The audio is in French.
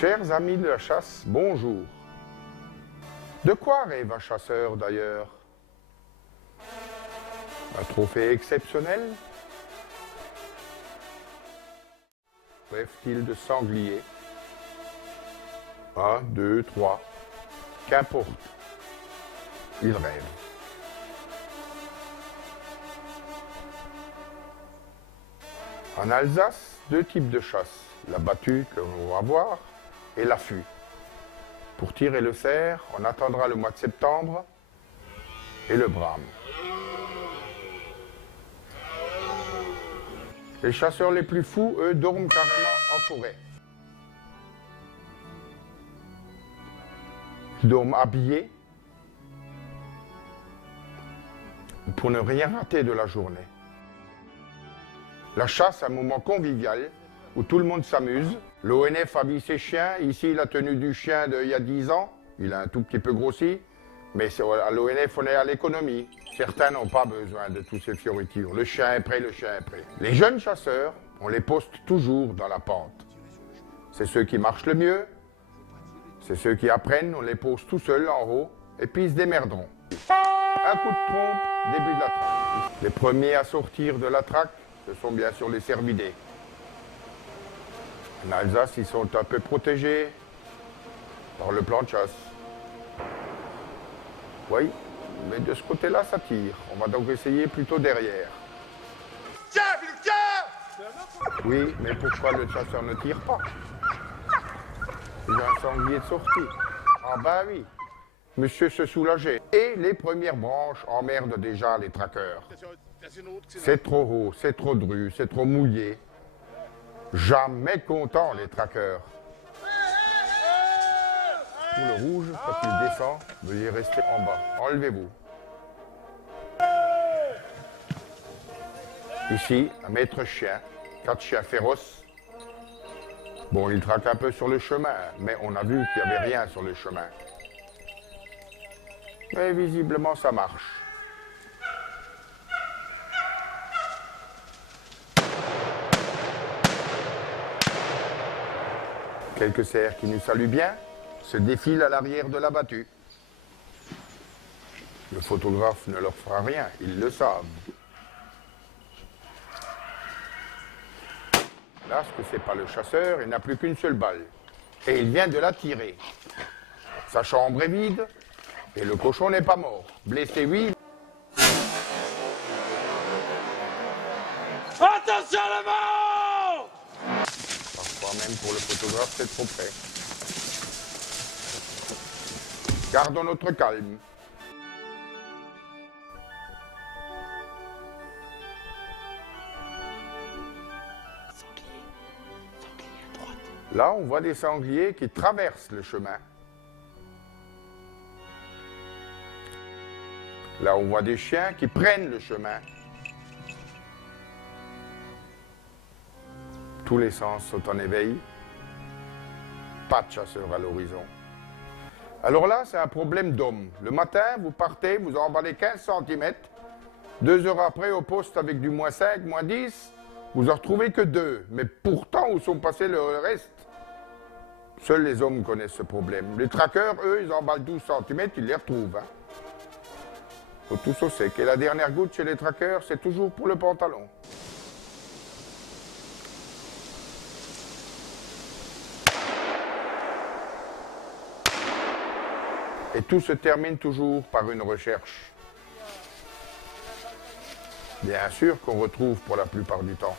Chers amis de la chasse, bonjour. De quoi rêve un chasseur d'ailleurs? Un trophée exceptionnel? Rêve-t-il de sanglier? 1, 2, 3, qu'importe. Il rêve. En Alsace, deux types de chasse. La battue que l'on va voir et l'affût. Pour tirer le cerf, on attendra le mois de septembre et le brame. Les chasseurs les plus fous, eux, dorment carrément en forêt. Ils dorment habillés pour ne rien rater de la journée. La chasse, un moment convivial où tout le monde s'amuse. L'ONF habille ses chiens. Ici, la tenue du chien d'il y a 10 ans. Il a un tout petit peu grossi. Mais à l'ONF, on est à l'économie. Certains n'ont pas besoin de toutes ces fioritures. Le chien est prêt, le chien est prêt. Les jeunes chasseurs, on les poste toujours dans la pente. C'est ceux qui marchent le mieux. C'est ceux qui apprennent, on les pose tout seuls en haut. Et puis ils se démerderont. Un coup de trompe, début de la traque. Les premiers à sortir de la traque, ce sont bien sûr les cervidés. En Alsace, ils sont un peu protégés par le plan de chasse. Oui, mais de ce côté-là, ça tire. On va donc essayer plutôt derrière. Tiens, Philippe, tiens! Oui, mais pourquoi le chasseur ne tire pas? Il y a un sanglier de sortie. Ah ben oui, monsieur se soulageait. Et les premières branches emmerdent déjà les traqueurs. C'est trop haut, c'est trop dru, c'est trop mouillé. Jamais contents les traqueurs. Pour le rouge, quand il descend, veuillez rester en bas. Enlevez-vous. Ici, un maître chien, 4 chiens féroces. Bon, il traque un peu sur le chemin, mais on a vu qu'il n'y avait rien sur le chemin. Mais visiblement, ça marche. Quelques cerfs qui nous saluent bien se défilent à l'arrière de la battue. Le photographe ne leur fera rien, ils le savent. Là, ce que c'est pas le chasseur, il n'a plus qu'une seule balle. Et il vient de la tirer. Sa chambre est vide et le cochon n'est pas mort. Blessé, oui. Attention le vent! Parfois même pour le photographe, c'est trop près. Gardons notre calme. Là, on voit des sangliers qui traversent le chemin. Là, on voit des chiens qui prennent le chemin. Tous les sens sont en éveil. Pas de chasseur à l'horizon. Alors là, c'est un problème d'homme. Le matin, vous partez, vous emballez 15 cm. 2 heures après, au poste avec du -5, -10, vous en retrouvez que 2. Mais pourtant, où sont passés le reste? Seuls les hommes connaissent ce problème. Les traqueurs, eux, ils emballent 12 cm, ils les retrouvent. Hein. Faut tous au sec. Et la dernière goutte chez les traqueurs, c'est toujours pour le pantalon. Et tout se termine toujours par une recherche. Bien sûr qu'on retrouve pour la plupart du temps.